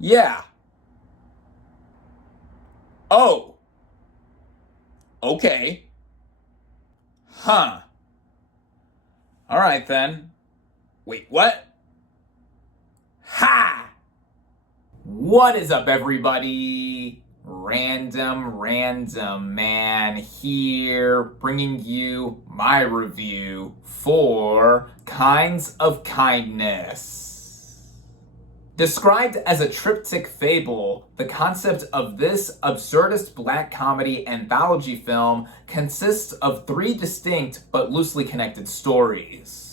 Yeah. Oh. Okay. Huh. All right then. Wait, what? Ha! What is up, everybody? Random Man here, bringing you my review for Kinds of Kindness. Described as a triptych fable, the concept of this absurdist black comedy anthology film consists of three distinct but loosely connected stories.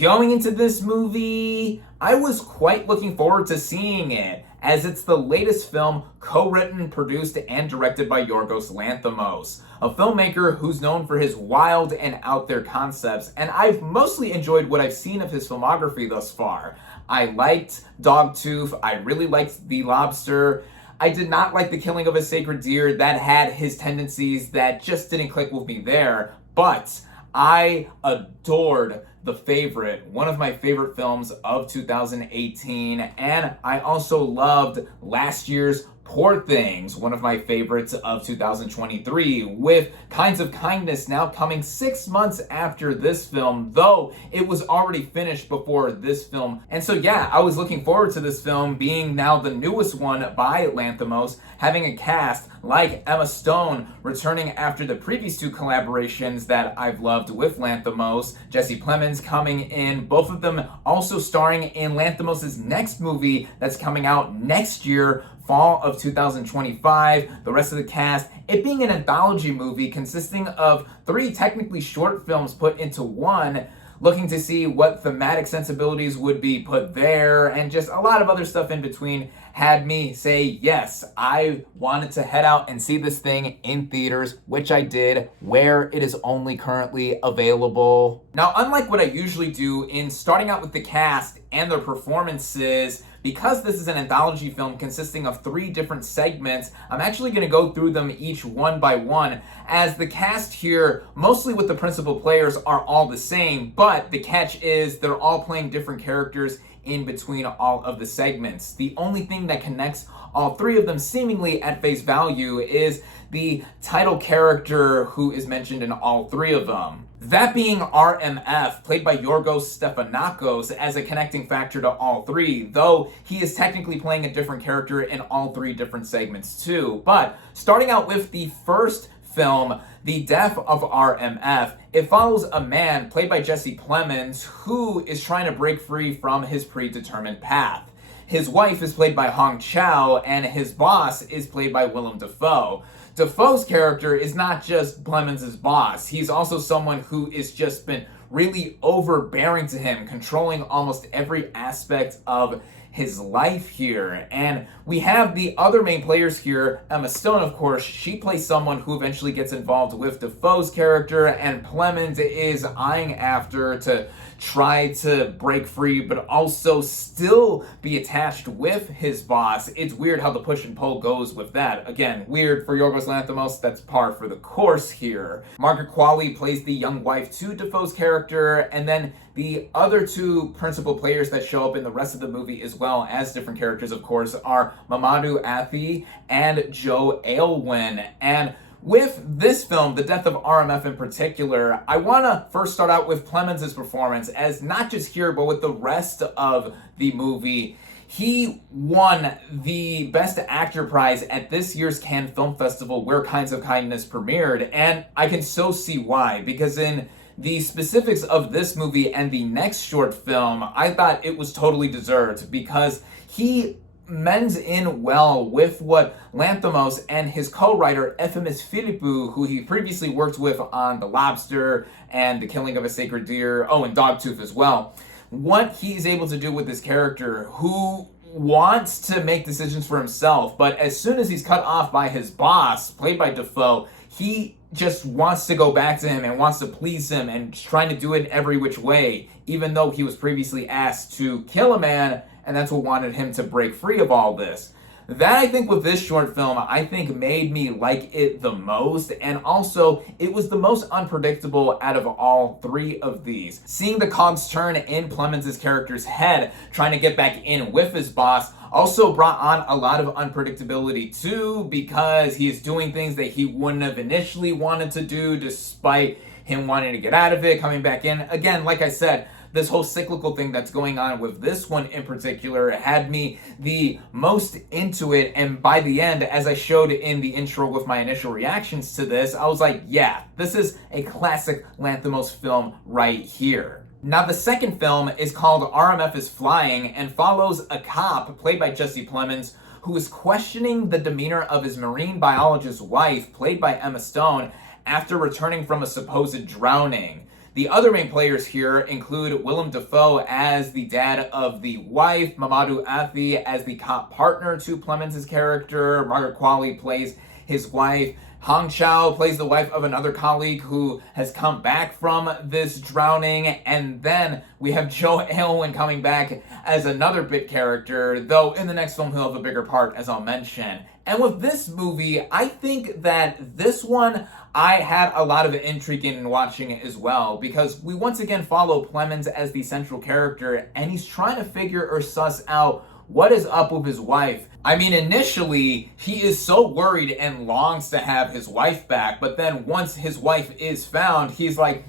Going into this movie, I was quite looking forward to seeing it, as it's the latest film co-written, produced, and directed by Yorgos Lanthimos, a filmmaker who's known for his wild and out there concepts, and I've mostly enjoyed what I've seen of his filmography thus far. I liked Dogtooth, I really liked The Lobster. I did not like The Killing of a Sacred Deer. That had his tendencies that just didn't click with me there, but I adored The Favorite, one of my favorite films of 2018, and I also loved last year's Poor Things, one of my favorites of 2023, with Kinds of Kindness now coming 6 months after this film, though it was already finished before this film. And so yeah, I was looking forward to this film being now the newest one by Lanthimos, having a cast like Emma Stone returning after the previous two collaborations that I've loved with Lanthimos, Jesse Plemons coming in, both of them also starring in Lanthimos' next movie that's coming out next year, fall of 2025, the rest of the cast, it being an anthology movie consisting of three technically short films put into one, looking to see what thematic sensibilities would be put there, and just a lot of other stuff in between had me say, yes, I wanted to head out and see this thing in theaters, which I did, where it is only currently available. Now, unlike what I usually do in starting out with the cast and their performances, because this is an anthology film consisting of three different segments, I'm actually going to go through them each one by one, as the cast here, mostly with the principal players, are all the same, but the catch is they're all playing different characters in between all of the segments. The only thing that connects all three of them seemingly at face value is the title character who is mentioned in all three of them. That being RMF, played by Yorgos Stephanakos, as a connecting factor to all three, though he is technically playing a different character in all three different segments too. But starting out with the first film, The Death of RMF, it follows a man played by Jesse Plemons who is trying to break free from his predetermined path. His wife is played by Hong Chow, and his boss is played by Willem Dafoe. Dafoe's character is not just Plemons' boss, he's also someone who is just been really overbearing to him, controlling almost every aspect of his life here. And we have the other main players here. Emma Stone, of course, she plays someone who eventually gets involved with Dafoe's character, and Plemons is eyeing after to try to break free, but also still be attached with his boss. It's weird how the push and pull goes with that. Again, weird for Yorgos Lanthimos, that's par for the course here. Margaret Qualley plays the young wife to Dafoe's character, and then the other two principal players that show up in the rest of the movie as well as different characters, of course, are Mamadou Athie and Joe Alwyn. And with this film, The Death of RMF in particular, I want to first start out with Plemons' performance, as not just here, but with the rest of the movie. He won the Best Actor prize at this year's Cannes Film Festival, where Kinds of Kindness premiered, and I can so see why, because in the specifics of this movie and the next short film, I thought it was totally deserved, because he mends in well with what Lanthimos and his co-writer Efthimis Philippou, who he previously worked with on The Lobster and The Killing of a Sacred Deer, and Dogtooth as well, what he's able to do with this character who wants to make decisions for himself, but as soon as he's cut off by his boss, played by Dafoe, he just wants to go back to him and wants to please him and trying to do it every which way, even though he was previously asked to kill a man, and that's what wanted him to break free of all this. That, I think, with this short film, I think made me like it the most, and also it was the most unpredictable out of all three of these. Seeing the cogs turn in Clemens' character's head, trying to get back in with his boss, also brought on a lot of unpredictability too, because he is doing things that he wouldn't have initially wanted to do, despite him wanting to get out of it, coming back in. Again, like I said, this whole cyclical thing that's going on with this one in particular had me the most into it, and by the end, as I showed in the intro with my initial reactions to this, I was like, yeah, this is a classic Lanthimos film right here. Now, the second film is called RMF is Flying and follows a cop, played by Jesse Plemons, who is questioning the demeanor of his marine biologist wife, played by Emma Stone, after returning from a supposed drowning. The other main players here include Willem Dafoe as the dad of the wife, Mamadou Athie as the cop partner to Plemons' character, Margaret Qualley plays his wife, Hong Chau plays the wife of another colleague who has come back from this drowning, and then we have Joe Alwyn coming back as another bit character, though in the next film he'll have a bigger part, as I'll mention. And with this movie, I think that this one I had a lot of intrigue in watching it as well, because we once again follow Plemons as the central character, and he's trying to figure or suss out what is up with his wife. I mean, initially, he is so worried and longs to have his wife back, but then once his wife is found, he's like,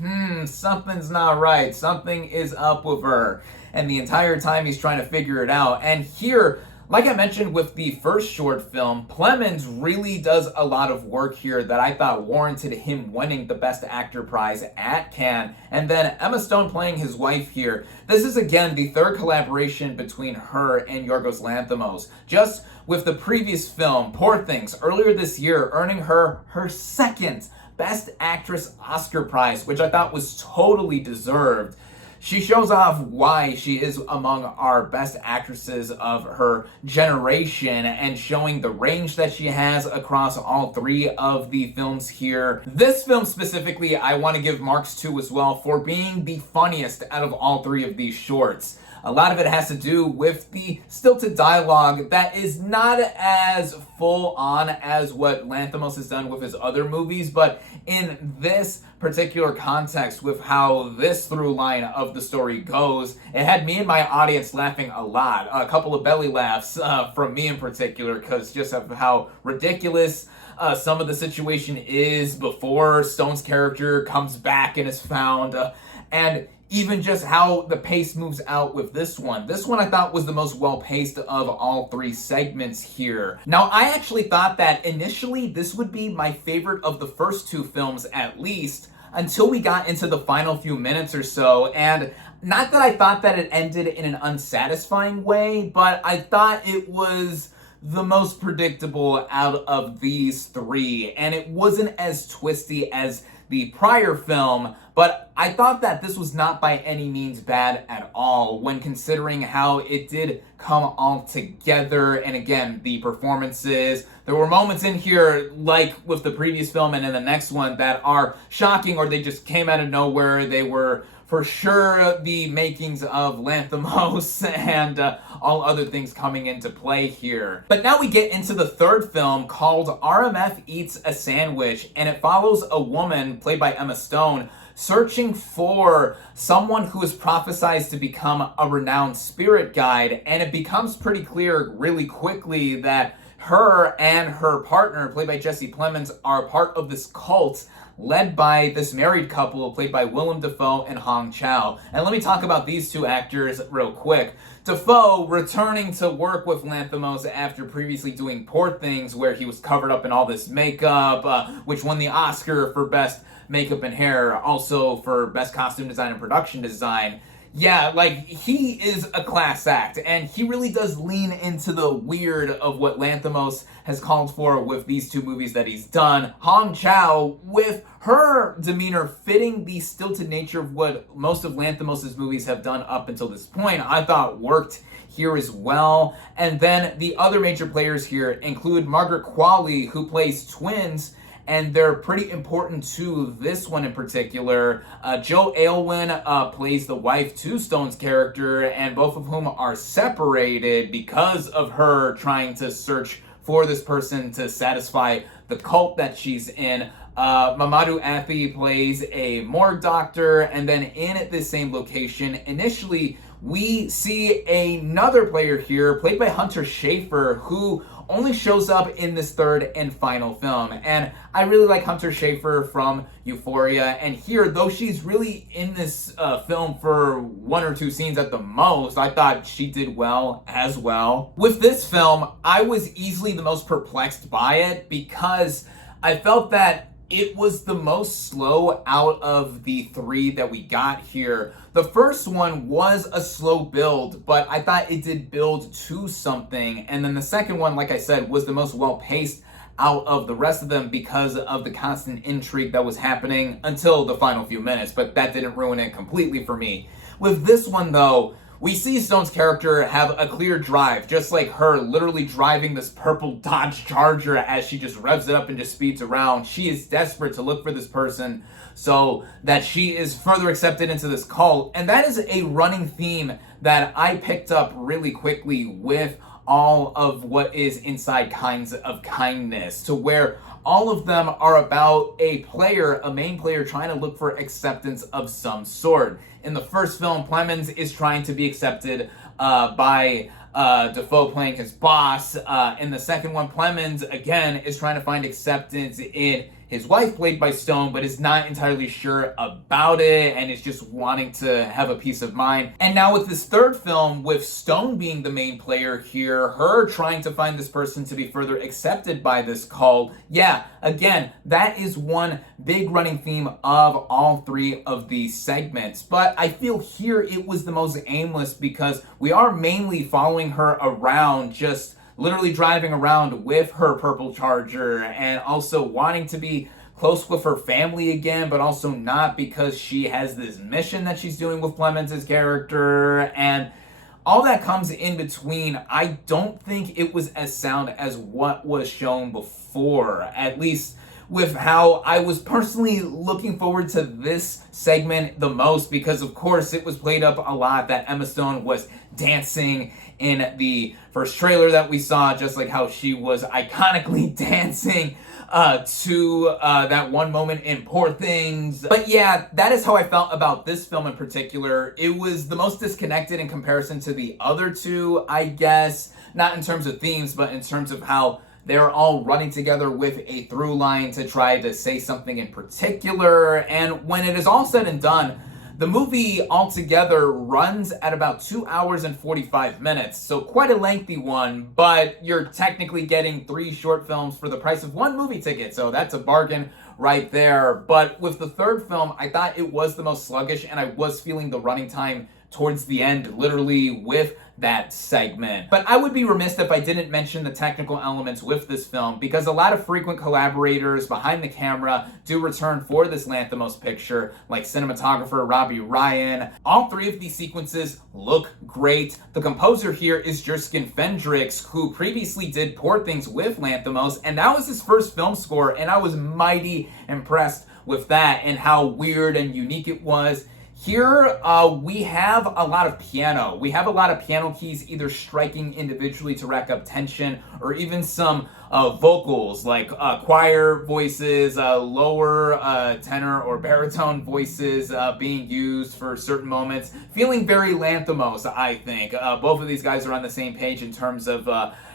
something's not right, something is up with her. And the entire time he's trying to figure it out. And here, like I mentioned with the first short film, Plemons really does a lot of work here that I thought warranted him winning the Best Actor prize at Cannes. And then Emma Stone playing his wife here. This is again the third collaboration between her and Yorgos Lanthimos. Just with the previous film, Poor Things, earlier this year, earning her second Best Actress Oscar prize, which I thought was totally deserved. She shows off why she is among our best actresses of her generation, and showing the range that she has across all three of the films here. This film specifically, I want to give marks to as well for being the funniest out of all three of these shorts. A lot of it has to do with the stilted dialogue that is not as full on as what Lanthimos has done with his other movies, but in this particular context with how this through line of the story goes, it had me and my audience laughing a lot. A couple of belly laughs from me in particular, because just of how ridiculous some of the situation is before Stone's character comes back and is found, and even just how the pace moves out with this one. This one I thought was the most well-paced of all three segments here. Now, I actually thought that initially this would be my favorite of the first two films at least, until we got into the final few minutes or so, and not that I thought that it ended in an unsatisfying way, but I thought it was the most predictable out of these three, and it wasn't as twisty as the prior film, but I thought that this was not by any means bad at all when considering how it did come all together. And again, the performances, there were moments in here like with the previous film and in the next one that are shocking, or they just came out of nowhere. They were for sure the makings of Lanthimos and all other things coming into play here. But now we get into the third film called RMF Eats a Sandwich, and it follows a woman played by Emma Stone searching for someone who is prophesized to become a renowned spirit guide, and it becomes pretty clear really quickly that her and her partner, played by Jesse Plemons, are part of this cult led by this married couple played by Willem Dafoe and Hong Chau. And let me talk about these two actors real quick. Dafoe returning to work with Lanthimos after previously doing Poor Things, where he was covered up in all this makeup, which won the Oscar for Best Makeup and Hair, also for Best Costume Design and Production Design. Yeah, like, he is a class act, and he really does lean into the weird of what Lanthimos has called for with these two movies that he's done. Hong Chau, with her demeanor fitting the stilted nature of what most of Lanthimos' movies have done up until this point, I thought worked here as well. And then the other major players here include Margaret Qualley, who plays twins, and they're pretty important to this one in particular. Joe Alwyn plays the wife to Stone's character, and both of whom are separated because of her trying to search for this person to satisfy the cult that she's in. Mamadou Athie plays a morgue doctor, and then in this same location, initially, we see another player here, played by Hunter Schafer, who only shows up in this third and final film. And I really like Hunter Schafer from Euphoria, and here, though she's really in this film for one or two scenes at the most, I thought she did well as well. With this film, I was easily the most perplexed by it because I felt that it was the most slow out of the three that we got here. The first one was a slow build, but I thought it did build to something. And then the second one, like I said, was the most well-paced out of the rest of them because of the constant intrigue that was happening until the final few minutes, but that didn't ruin it completely for me. With this one, though, we see Stone's character have a clear drive, just like her literally driving this purple Dodge Charger as she just revs it up and just speeds around. She is desperate to look for this person so that she is further accepted into this cult. And that is a running theme that I picked up really quickly with all of what is inside Kinds of Kindness, to where all of them are about a main player trying to look for acceptance of some sort. In the first film, Plemons is trying to be accepted by Defoe playing his boss. In the second one, Plemons, again, is trying to find acceptance in his wife, played by Stone, but is not entirely sure about it and is just wanting to have a peace of mind. And now with this third film, with Stone being the main player here, her trying to find this person to be further accepted by this cult, yeah, again, that is one big running theme of all three of these segments. But I feel here it was the most aimless because we are mainly following her around, just literally driving around with her purple Charger and also wanting to be close with her family again, but also not because she has this mission that she's doing with Plemons' character, and all that comes in between. I don't think it was as sound as what was shown before, at least with how I was personally looking forward to this segment the most, because of course it was played up a lot that Emma Stone was dancing in the first trailer that we saw, just like how she was iconically dancing to that one moment in Poor Things. But yeah, that is how I felt about this film in particular. It was the most disconnected in comparison to the other two, I guess, not in terms of themes, but in terms of how they're all running together with a through line to try to say something in particular. And when it is all said and done, the movie altogether runs at about 2 hours and 45 minutes, so quite a lengthy one, but you're technically getting 3 short films for the price of 1 movie ticket, so that's a bargain right there. But with the third film, I thought it was the most sluggish, and I was feeling the running time towards the end, literally with that segment. But I would be remiss if I didn't mention the technical elements with this film, because a lot of frequent collaborators behind the camera do return for this Lanthimos picture, like cinematographer Robbie Ryan. All 3 of these sequences look great. The composer here is Jerskin Fendrix, who previously did Poor Things with Lanthimos, and that was his first film score, and I was mighty impressed with that and how weird and unique it was. Here, we have a lot of piano. We have a lot of piano keys either striking individually to rack up tension, or even some vocals, like choir voices, lower tenor or baritone voices being used for certain moments. Feeling very Lanthimos, I think. Both of these guys are on the same page in terms of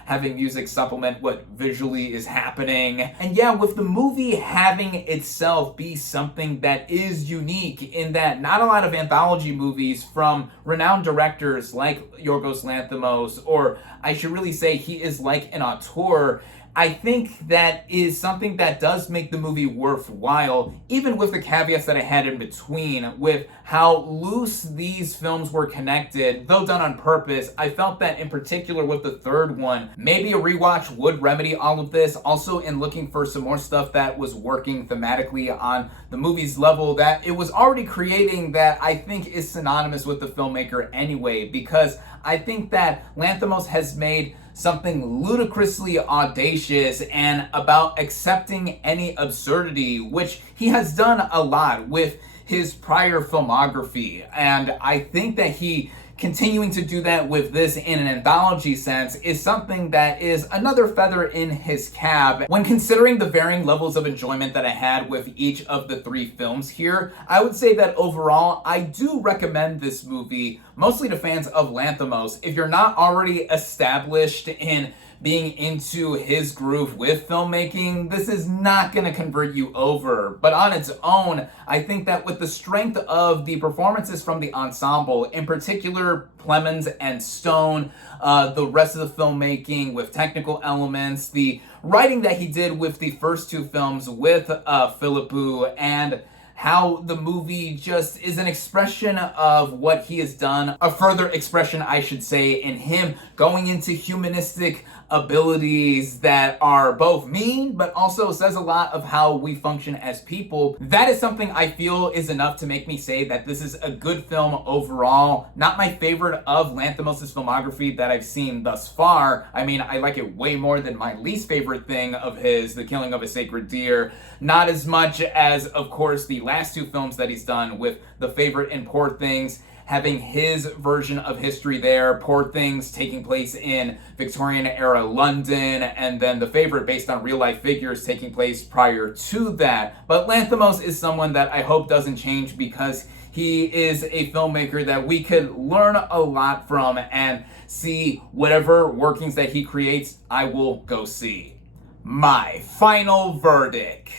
having music supplement what visually is happening. And yeah, with the movie having itself be something that is unique in that not a lot of anthology movies from renowned directors like Yorgos Lanthimos, or I should really say he is like an auteur, I think that is something that does make the movie worthwhile, even with the caveats that I had in between, with how loose these films were connected, though done on purpose. I felt that in particular with the third one, maybe a rewatch would remedy all of this. Also, in looking for some more stuff that was working thematically on the movie's level that it was already creating, that I think is synonymous with the filmmaker anyway, because I think that Lanthimos has made something ludicrously audacious and about accepting any absurdity, which he has done a lot with his prior filmography. And I think that he continuing to do that with this in an anthology sense is something that is another feather in his cap. When considering the varying levels of enjoyment that I had with each of the three films here, I would say that overall, I do recommend this movie, mostly to fans of Lanthimos. If you're not already established in being into his groove with filmmaking, this is not going to convert you over. But on its own, I think that with the strength of the performances from the ensemble, in particular Plemons and Stone, the rest of the filmmaking with technical elements, the writing that he did with the first two films with Philippou, and how the movie just is an expression of what he has done, a further expression, I should say, in him going into humanistic abilities that are both mean, but also says a lot of how we function as people. That is something I feel is enough to make me say that this is a good film overall. Not my favorite of Lanthimos' filmography that I've seen thus far. I mean, I like it way more than my least favorite thing of his, The Killing of a Sacred Deer. Not as much as, of course, the last two films that he's done with The Favorite and Poor Things, having his version of history there, Poor Things taking place in Victorian-era London, and then The Favorite based on real-life figures taking place prior to that. But Lanthimos is someone that I hope doesn't change, because he is a filmmaker that we could learn a lot from and see whatever workings that he creates, I will go see. My final verdict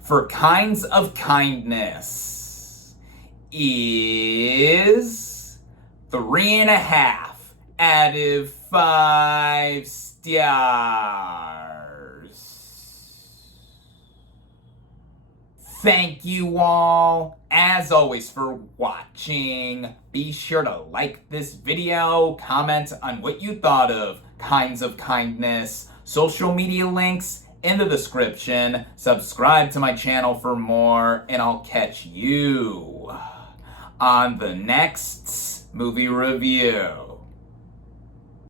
for Kinds of Kindness is 3.5 out of 5 stars. Thank you all, as always, for watching. Be sure to like this video, comment on what you thought of Kinds of Kindness, social media links in the description, subscribe to my channel for more, and I'll catch you on the next movie review.